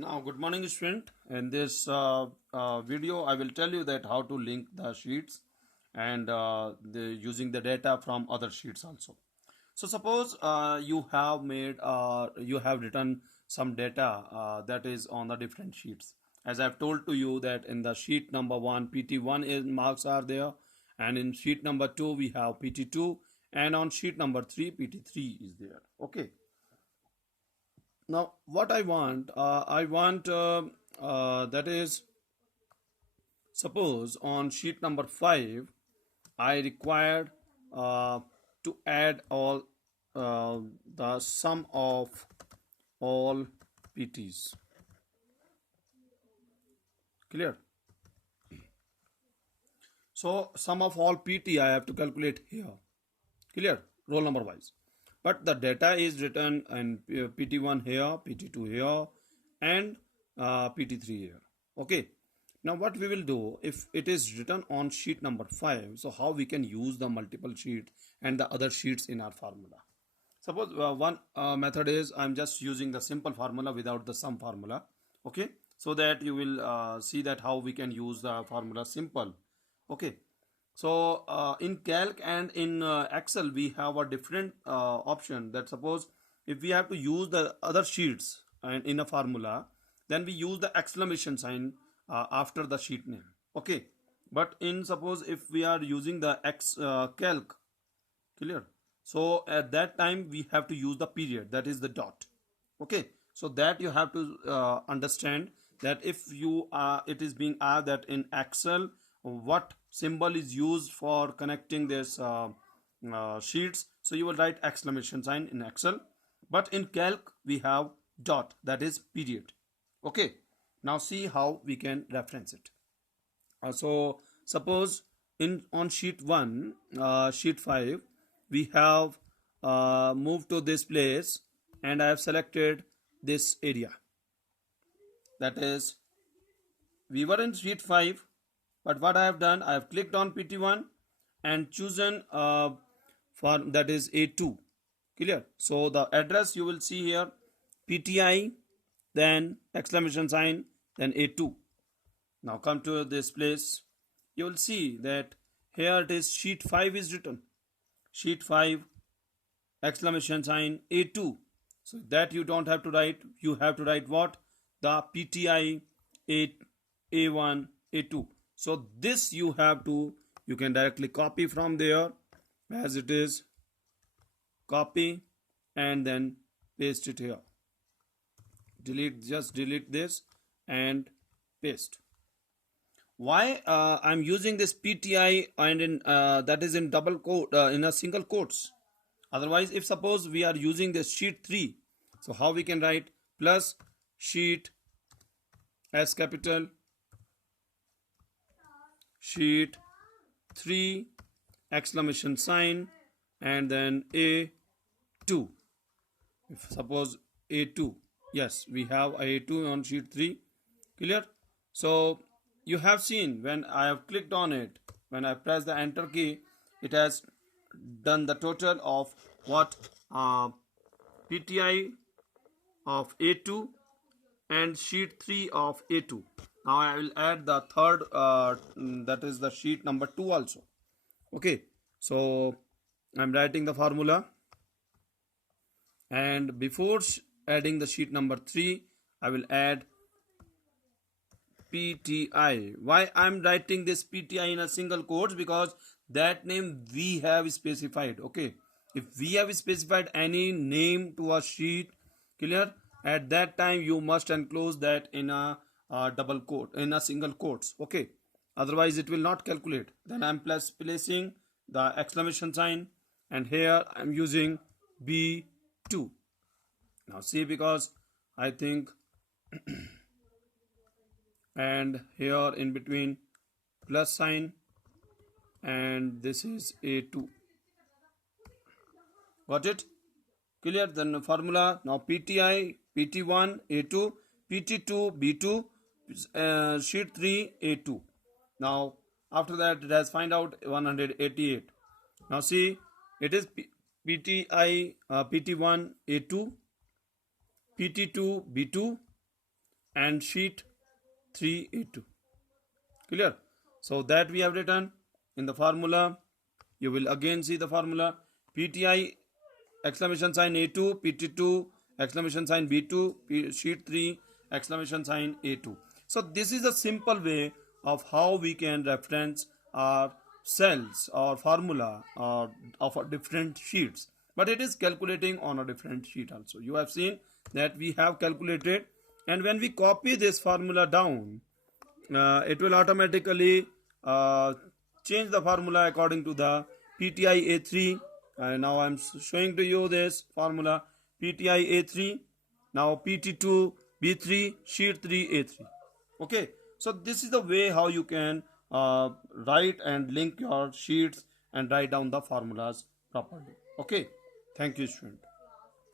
Now, good morning, student. In this video, I will tell you that how to link the sheets and using the data from other sheets also. So, suppose you have written some data that is on the different sheets. As I've told to you that in the sheet number one, PT1 is marks are there, and in sheet number two we have PT2, and on sheet number three PT3 is there. Okay. Now, what I want that is, suppose on sheet number 5, I required to add all the sum of all PTs. Clear? So, sum of all PT I have to calculate here. Clear? Roll number wise. But the data is written in PT1 here, PT2 here, and PT3 here. Okay. Now what we will do, if it is written on sheet number 5, so how we can use the multiple sheet and the other sheets in our formula. Suppose one method is I'm just using the simple formula without the sum formula. Okay. So that you will see that how we can use the formula simple. Okay. So in Calc and in Excel, we have a different option that suppose if we have to use the other sheets and in a formula, then we use the exclamation sign after the sheet name. Okay. But in suppose if we are using the Calc, clear? So at that time we have to use the period, that is the dot. Okay. So that you have to understand that if you it is being asked that in Excel what symbol is used for connecting this sheets, so you will write exclamation sign in Excel, but in Calc we have dot, that is period. Okay. Now see how we can reference it. So suppose in on sheet 1, sheet 5, we have moved to this place and I have selected this area, that is we were in sheet 5, but what I have done, I have clicked on PT1 and chosen for that is A2. Clear? So the address you will see here PTI, then exclamation sign, then A2. Now come to this place, you will see that here it is sheet 5 is written, sheet 5 exclamation sign A2. So that you don't have to write, you have to write what? The PTI A1 A2. So this you have to, you can directly copy from there as it is, copy and then paste it here. Just delete this and paste. Why I'm using this PTI and in that is in double quote in a single quotes. Otherwise, if suppose we are using this sheet 3, so how we can write plus sheet as capital sheet 3 exclamation sign and then A2. If suppose A2, yes, we have A2 on sheet 3. Clear? So you have seen when I have clicked on it, when I press the enter key, it has done the total of what PTI of A2 and sheet 3 of A2. Now I will add the third that is the sheet number 2 also. Okay. So I'm writing the formula, and before adding the sheet number 3, I will add PTI. Why I'm writing this PTI in a single quotes? Because that name we have specified. Okay. If we have specified any name to a sheet, clear, at that time you must enclose that in a double quote, in a single quotes. Okay. Otherwise it will not calculate. Then I'm placing the exclamation sign and here I'm using B2. Now see, because I think and here in between plus sign and this is A2. Got it? Clear? Then the formula now PTI PT1 A2, PT2 B2, sheet 3 A2. Now after that it has find out 188. Now see, it is PTI PT1 A2, PT2 B2, and sheet 3A2. Clear? So that we have written in the formula. You will again see the formula. PTI exclamation sign A2, PT2 exclamation sign B2, sheet 3 exclamation sign A2. So this is a simple way of how we can reference our cells or formula or of a different sheets, but it is calculating on a different sheet also. You have seen that we have calculated, and when we copy this formula down, it will automatically change the formula according to the PTI A3. Now I'm showing to you this formula PTI A3, now PT2 B3, sheet 3 A3. Okay, so this is the way how you can write and link your sheets and write down the formulas properly. Okay, thank you, student.